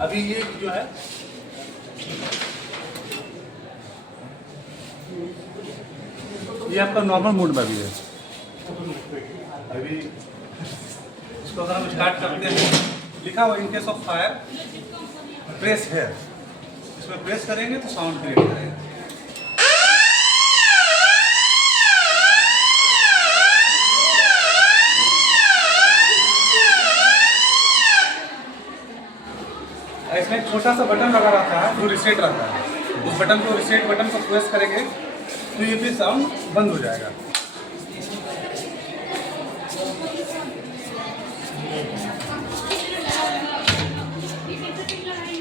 अभी ये जो है ये आपका नॉर्मल मोड में भी है। अभी इसको अगर हम स्टार्ट करते हैं, लिखा हुआ in case of fire press है, इसमें प्रेस करेंगे तो साउंड क्रिएट करेगा। इसमें एक छोटा सा बटन लगा रहता है जो रिसेट रहता है, उस बटन को रिसेट बटन को प्रेस करेंगे तो ये भी साउंड बंद हो जाएगा।